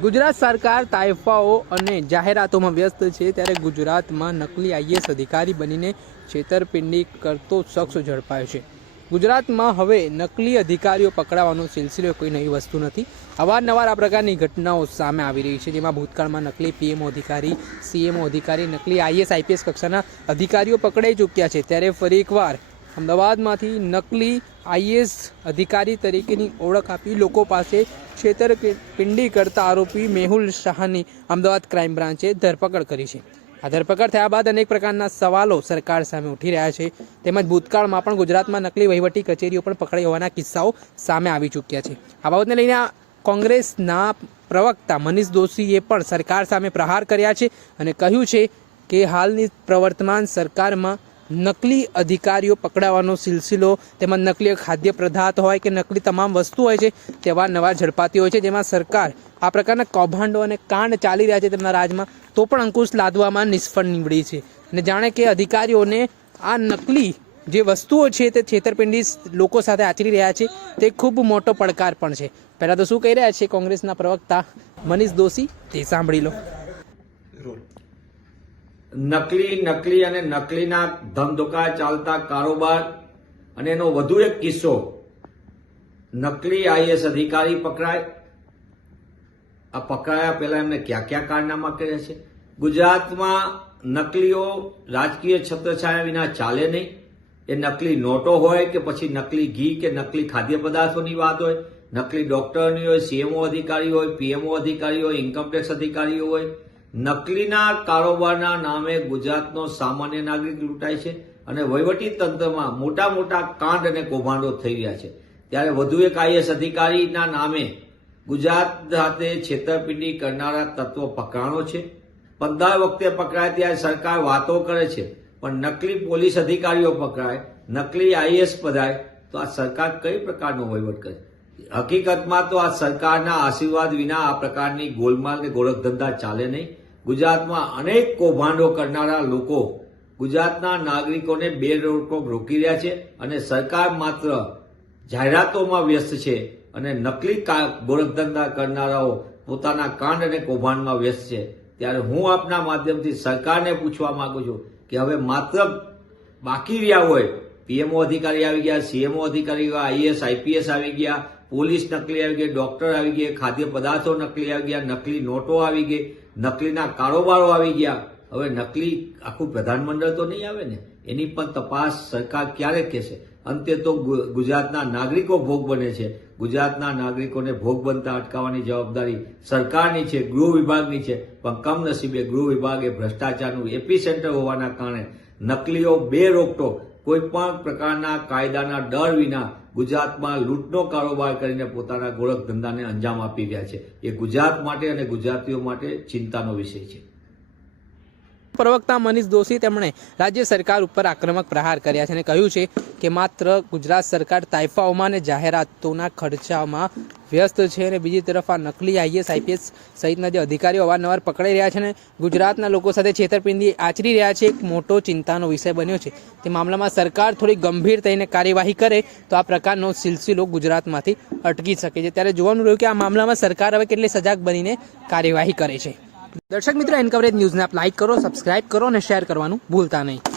ગુજરાત સરકાર તાઇફાઓ અને જાહેરાતોમાં વ્યસ્ત છે ત્યારે ગુજરાતમાં નકલી આઈએસ અધિકારી બનીને છેતરપિંડી કરતો શખ્સ ઝડપાયો છે. ગુજરાતમાં હવે નકલી અધિકારીઓ પકડાવાનો સિલસિલો કોઈ નવી વસ્તુ નથી. અવારનવાર આ પ્રકારની ઘટનાઓ સામે આવી રહી છે, જેમાં ભૂતકાળમાં નકલી પીએમઓ અધિકારી, સીએમઓ અધિકારી, નકલી આઈએસ આઈપીએસ કક્ષાના અધિકારીઓ પકડાઈ ચૂક્યા છે. ત્યારે ફરી એકવાર અમદાવાદમાંથી નકલી આઈએસ અધિકારી તરીકેની ઓળખ આપી લોકો પાસે છેતરપિંડી કરતા આરોપી મેહુલ શાહની અમદાવાદ ક્રાઇમ બ્રાન્ચે ધરપકડ કરી છે. આ ધરપકડ થયા બાદ અનેક પ્રકારના સવાલો સરકાર સામે ઉઠી રહ્યા છે. તેમજ ભૂતકાળમાં પણ ગુજરાતમાં નકલી વહીવટી કચેરીઓ પણ પકડાઈ હોવાના કિસ્સાઓ સામે આવી ચૂક્યા છે. આ બાબતને લઈને કોંગ્રેસના પ્રવક્તા મનીષ દોશીએ પણ સરકાર સામે પ્રહાર કર્યા છે અને કહ્યું છે કે હાલની પ્રવર્તમાન સરકારમાં નકલી અધિકારીઓ પકડાવાનો સિલસિલો તેમજ નકલી ખાદ્ય પદાર્થ હોય કે નકલી તમામ વસ્તુ હોય છે, તેવા નવા ઝડપાતી હોય છે. જેમાં સરકાર આ પ્રકારના કૌભાંડો અને કાંડ ચાલી રહ્યા છે તેમના રાજમાં, તો પણ અંકુશ લાદવામાં નિષ્ફળ નીવડી છે. અને જાણે કે અધિકારીઓને આ નકલી જે વસ્તુઓ છે તે છેતરપિંડી લોકો સાથે આચરી રહ્યા છે, તે ખૂબ મોટો પડકાર પણ છે. પહેલાં તો શું કહી રહ્યા છે કોંગ્રેસના પ્રવક્તા મનીષ દોશી, તે સાંભળી લો. નકલી નકલી અને નકલીના ધમધોકા ચાલતા કારોબાર. અને એનો વધુ એક કિસ્સો, નકલી આઈએસ અધિકારી પકડાય. આ પકડાયા પહેલા એમને ક્યાં ક્યાં કારનામા કર્યા છે? ગુજરાતમાં નકલીઓ રાજકીય છત્રછાયા વિના ચાલે નહીં. એ નકલી નોટો હોય કે પછી નકલી ઘી કે નકલી ખાદ્ય પદાર્થોની વાત હોય, નકલી ડોક્ટરની હોય, સીએમઓ અધિકારી હોય, પીએમઓ અધિકારી હોય ઇન્કમટેક્સ અધિકારીઓ હોય નકલીના કારોબારના નામે ગુજરાતનો સામાન્ય નાગરિક લૂંટાય છે અને વહીવટી તંત્રમાં મોટા મોટા કાંડ અને કૌભાંડો થઈ રહ્યા છે. ત્યારે વધુ એક આઈએસ અધિકારીના નામે ગુજરાત સાથે છેતરપિંડી કરનારા તત્વો પકડાણો છે. પંદર વખતે પકડાય ત્યારે સરકાર વાતો કરે છે, પણ નકલી પોલીસ અધિકારીઓ પકડાય, નકલી આઈએસ પધાય તો આ સરકાર કઈ પ્રકારનો વહીવટ કરે? હકીકતમાં તો આ સરકારના આશીર્વાદ વિના આ પ્રકારની ગોલમાલ ને ગોળખધંધા ચાલે નહીં. ગુજરાતમાં અનેક કૌભાંડો કરનારા લોકો ગુજરાતના નાગરિકોને બેરોકટોક રોકી રહ્યા છે અને સરકાર માત્ર જાહેરાતોમાં વ્યસ્ત છે અને નકલી ગોળખધંધા કરનારાઓ પોતાના કાંડ અને કૌભાંડમાં વ્યસ્ત છે. ત્યારે હું આપના માધ્યમથી સરકારને પૂછવા માંગુ છું કે હવે માત્ર બાકી રહ્યા હોય, પીએમઓ અધિકારી આવી ગયા, સીએમઓ અધિકારી આઈએસ આઈપીએસ આવી ગયા પોલીસ નકલી આવી ગઈ, ડોક્ટર આવી ગયા ખાદ્ય પદાર્થો નકલી આવી ગયા, નકલી નોટો આવી ગઈ, નકલીના કારોબારો આવી ગયા. હવે નકલી આખું પ્રધાનમંડળ તો નહીં આવે ને? એની પણ તપાસ સરકાર ક્યારે કહેશે? અંતે તો ગુજરાતના નાગરિકો ભોગ બને છે. ગુજરાતના નાગરિકોને ભોગ બનતા અટકાવવાની જવાબદારી સરકારની છે, ગૃહ વિભાગની છે. પણ કમનસીબે ગૃહ વિભાગ ભ્રષ્ટાચારનું એપી સેન્ટર હોવાના કારણે નકલીઓ બે રોકટોક કોઈ પણ પ્રકારના કાયદાના ડર વિના ગુજરાતમાં લૂંટનો કારોબાર કરીને પોતાના ગોળખ ધંધાને અંજામ આપી રહ્યા છે. એ ગુજરાત માટે અને ગુજરાતીઓ માટે ચિંતાનો વિષય છે. પ્રવક્તા મનીષ દોશી તેમણે રાજ્ય સરકાર ઉપર આક્રમક પ્રહાર કર્યા છે અને કહ્યું છે કે માત્ર ગુજરાત સરકાર તાઇફાઓમાં અને જાહેરાતોના ખર્ચામાં વ્યસ્ત છે અને બીજી તરફ આ નકલી આઈએસ, આઈપીએસ સહિતના જે અધિકારીઓ અવારનવાર પકડાઈ રહ્યા છે અને ગુજરાતના લોકો સાથે છેતરપિંડી આચરી રહ્યા છે. એક મોટો ચિંતાનો વિષય બન્યો છે. તે મામલામાં સરકાર થોડી ગંભીર થઈને કાર્યવાહી કરે તો આ પ્રકારનો સિલસિલો ગુજરાતમાંથી અટકી શકે છે. ત્યારે જોવાનું રહ્યું કે આ મામલામાં સરકાર હવે કેટલી સજાગ બનીને કાર્યવાહી કરે છે. દર્શક મિત્રો એન કવરેજ ન્યૂઝને આપ લાઇક કરો સબસ્ક્રાઇબ કરો અને શેર કરવાનું ભૂલતા નહીં.